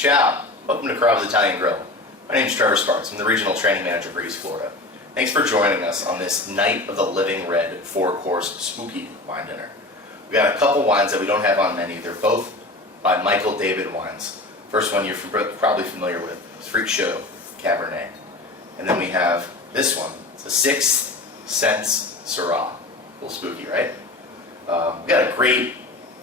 Ciao. Welcome to Carrabba's Italian Grill. My name is Trevor Sparks. I'm the Regional Training Manager for East Florida. Thanks for joining us on this Night of the Living Red 4-course spooky wine dinner. We got a couple wines that we don't have on menu. They're both by Michael David Wines. First one you're probably familiar with, Freak Show Cabernet. And then we have this one. It's a Sixth Sense Syrah. A little spooky, right? We got a great,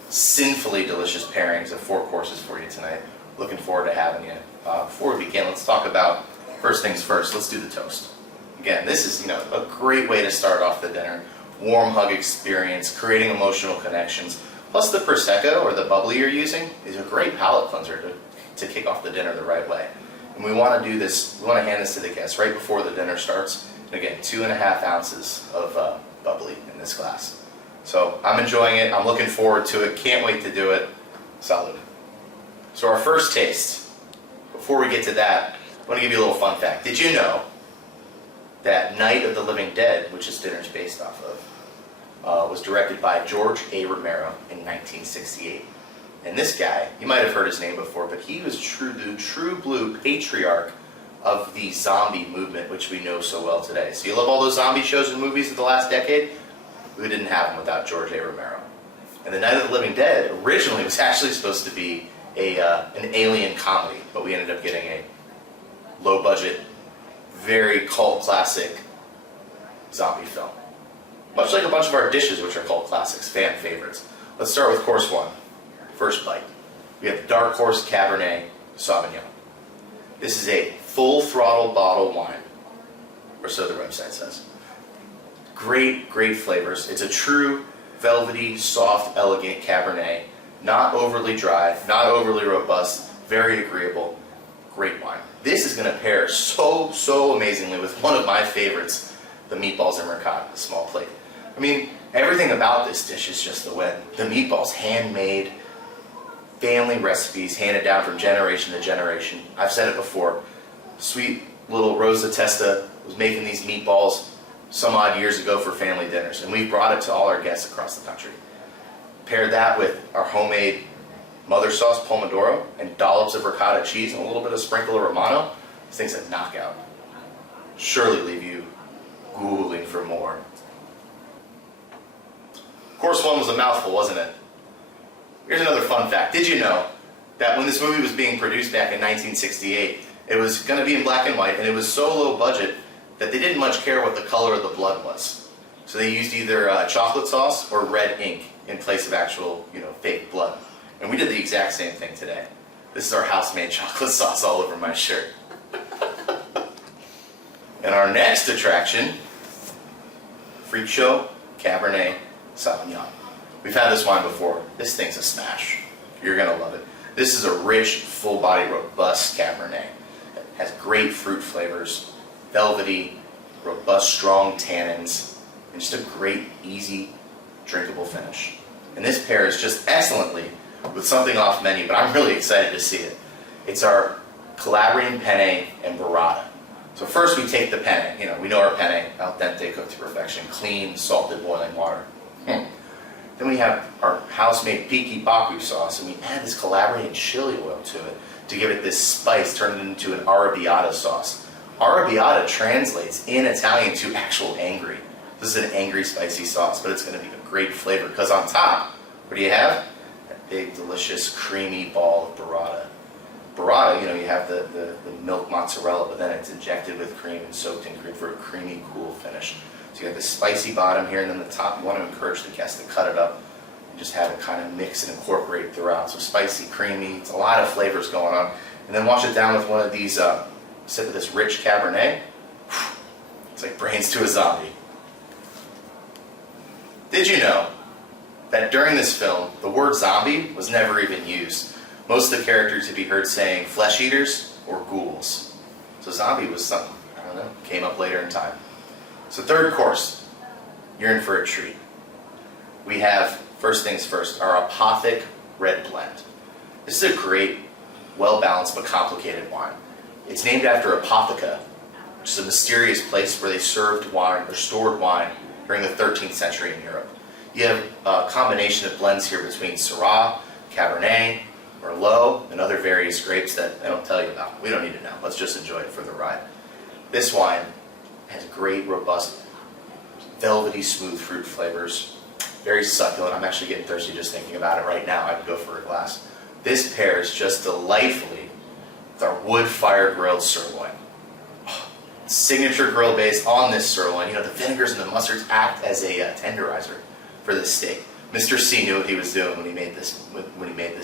sinfully delicious pairings of 4 courses for you tonight. Looking forward to having you. Before we begin, let's talk about first things first. Let's do the toast. Again, this is a great way to start off the dinner. Warm hug experience, creating emotional connections. Plus the Prosecco or the bubbly you're using is a great palate cleanser to kick off the dinner the right way. And we want to do this, we want to hand this to the guests right before the dinner starts. And again, 2.5 ounces of bubbly in this glass. So I'm enjoying it, I'm looking forward to it, can't wait to do it. Salud. So our first taste, before we get to that, I want to give you a little fun fact. Did you know that Night of the Living Dead, which this dinner is based off of, was directed by George A. Romero in 1968. And this guy, you might have heard his name before, but he was the true blue patriarch of the zombie movement, which we know so well today. So you love all those zombie shows and movies of the last decade? We didn't have them without George A. Romero. And the Night of the Living Dead originally was actually supposed to be an alien comedy, but we ended up getting a low-budget, very cult classic zombie film. Much like a bunch of our dishes, which are cult classics, fan favorites. Let's start with course 1. First bite. We have the Dark Horse Cabernet Sauvignon. This is a full throttle bottle wine, or so the website says. Great, great flavors. It's a true velvety, soft, elegant Cabernet. Not overly dry, not overly robust, very agreeable. Great wine. This is going to pair so amazingly with one of my favorites, the meatballs and ricotta, the small plate. I mean, everything about this dish is just the win. The meatballs, handmade, family recipes handed down from generation to generation. I've said it before, sweet little Rosa Testa was making these meatballs some odd years ago for family dinners, and we've brought it to all our guests across the country. Pair that with our homemade mother sauce, pomodoro, and dollops of ricotta cheese and a little bit of sprinkle of Romano. This thing's a knockout. Surely leave you ghouling for more. Course 1 was a mouthful, wasn't it? Here's another fun fact. Did you know that when this movie was being produced back in 1968, it was going to be in black and white, and it was so low budget that they didn't much care what the color of the blood was. So they used either chocolate sauce or red ink in place of actual, fake blood. And we did the exact same thing today. This is our house-made chocolate sauce all over my shirt. And our next attraction, Freak Show Cabernet Sauvignon. We've had this wine before. This thing's a smash. You're gonna love it. This is a rich, full-body, robust Cabernet. It has great fruit flavors, velvety, robust, strong tannins, and just a great, easy, drinkable finish. And this pairs just excellently with something off menu, but I'm really excited to see it. It's our Calabrian penne and burrata. So first we take the penne. We know our penne, al dente, cooked to perfection, clean, salted, boiling water. Then we have our house-made Piki Baku sauce, and we add this Calabrian chili oil to it to give it this spice, turn it into an arrabbiata sauce. Arrabbiata translates in Italian to actual angry. This is an angry, spicy sauce, but it's going to be a great flavor, because on top, what do you have? That big, delicious, creamy ball of burrata. Burrata, you have the milk mozzarella, but then it's injected with cream and soaked in cream for a creamy, cool finish. So you got this spicy bottom here, and then the top, you want to encourage the guests to cut it up and just have it kind of mix and incorporate throughout. So spicy, creamy, it's a lot of flavors going on. And then wash it down with one of these, sip of this rich Cabernet. It's like brains to a zombie. Did you know that during this film, the word zombie was never even used? Most of the characters would be heard saying flesh eaters or ghouls. So zombie was something, came up later in time. So third course, you're in for a treat. We have, first things first, our Apothic Red Blend. This is a great, well-balanced but complicated wine. It's named after Apotheca, which is a mysterious place where they served wine or stored wine during the 13th century in Europe. You have a combination of blends here between Syrah, Cabernet, Merlot, and other various grapes that I don't tell you about. We don't need to know. Let's just enjoy it for the ride. This wine has great, robust, velvety, smooth fruit flavors. Very succulent. I'm actually getting thirsty just thinking about it right now. I could go for a glass. This pairs just delightfully with our wood-fired grilled sirloin. Signature grill base on this sirloin. You know, the vinegars and the mustards act as a tenderizer for this steak. Mr. C knew what he was doing when he made this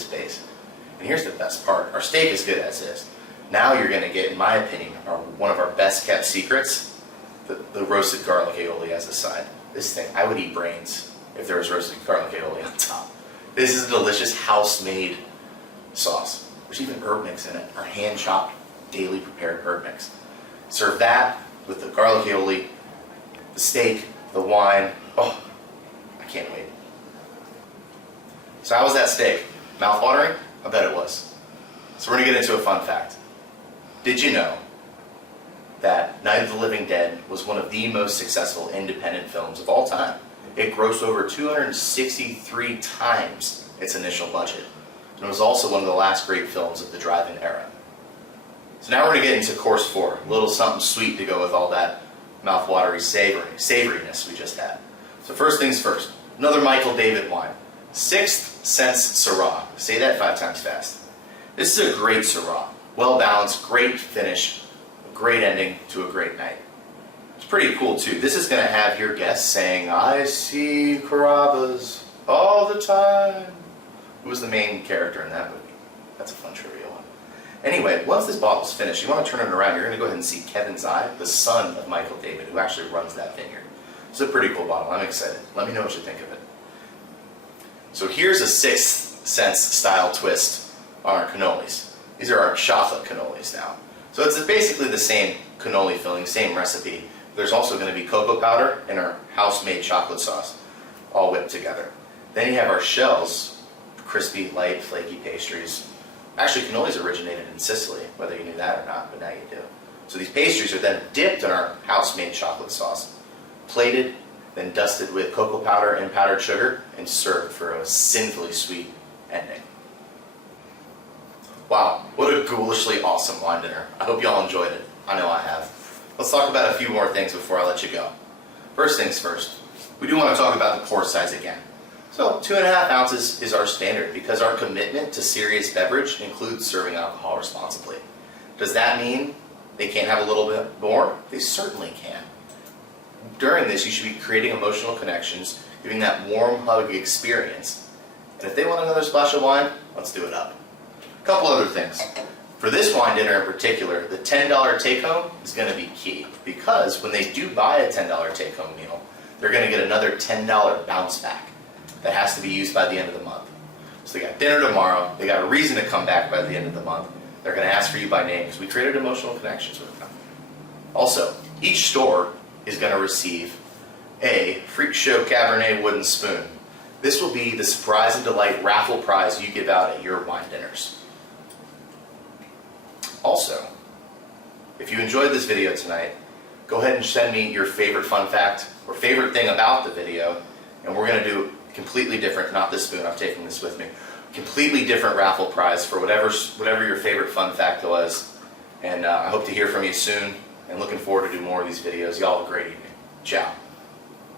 base. And here's the best part. Our steak is good as is. Now you're going to get, in my opinion, one of our best kept secrets, the roasted garlic aioli as a side. This thing, I would eat brains if there was roasted garlic aioli on top. This is a delicious house-made sauce. There's even herb mix in it, our hand-chopped, daily prepared herb mix. Serve that with the garlic aioli, the steak, the wine. Oh, I can't wait. So how was that steak? Mouth-watering? I bet it was. So we're going to get into a fun fact. Did you know that Night of the Living Dead was one of the most successful independent films of all time? It grossed over 263 times its initial budget. And it was also one of the last great films of the drive-in era. So now we're going to get into course 4. A little something sweet to go with all that mouth-watery savoriness we just had. So first things first, another Michael David wine. Sixth Sense Syrah. Say that 5 times fast. This is a great Syrah. Well-balanced, great finish, a great ending to a great night. It's pretty cool too. This is going to have your guests saying, "I see Carrabba's all the time." Who was the main character in that movie? That's a fun trivia one. Anyway, once this bottle's finished, you want to turn it around. You're going to go ahead and see Kevin Zai, the son of Michael David, who actually runs that vineyard. It's a pretty cool bottle. I'm excited. Let me know what you think of it. So here's a Sixth Sense style twist on our cannolis. These are our chocolate cannolis now. So it's basically the same cannoli filling, same recipe. There's also going to be cocoa powder and our house-made chocolate sauce, all whipped together. Then you have our shells, crispy, light, flaky pastries. Actually, cannolis originated in Sicily, whether you knew that or not, but now you do. So these pastries are then dipped in our house-made chocolate sauce, plated, then dusted with cocoa powder and powdered sugar, and served for a sinfully sweet ending. Wow, what a ghoulishly awesome wine dinner. I hope y'all enjoyed it. I know I have. Let's talk about a few more things before I let you go. First things first, we do want to talk about the pour size again. So 2.5 ounces is our standard because our commitment to serious beverage includes serving alcohol responsibly. Does that mean they can't have a little bit more? They certainly can. During this, you should be creating emotional connections, giving that warm hug experience. And if they want another splash of wine, let's do it up. A couple other things. For this wine dinner in particular, the $10 take-home is going to be key because when they do buy a $10 take-home meal, they're going to get another $10 bounce back that has to be used by the end of the month. So they got dinner tomorrow, they got a reason to come back by the end of the month. They're going to ask for you by name because we created emotional connections with them. Also, each store is going to receive a Freak Show Cabernet wooden spoon. This will be the surprise and delight raffle prize you give out at your wine dinners. Also, if you enjoyed this video tonight, go ahead and send me your favorite fun fact or favorite thing about the video, and we're going to do completely different, not this spoon, I'm taking this with me, completely different raffle prize for whatever your favorite fun fact was. And I hope to hear from you soon, and looking forward to do more of these videos. Y'all have a great evening. Ciao.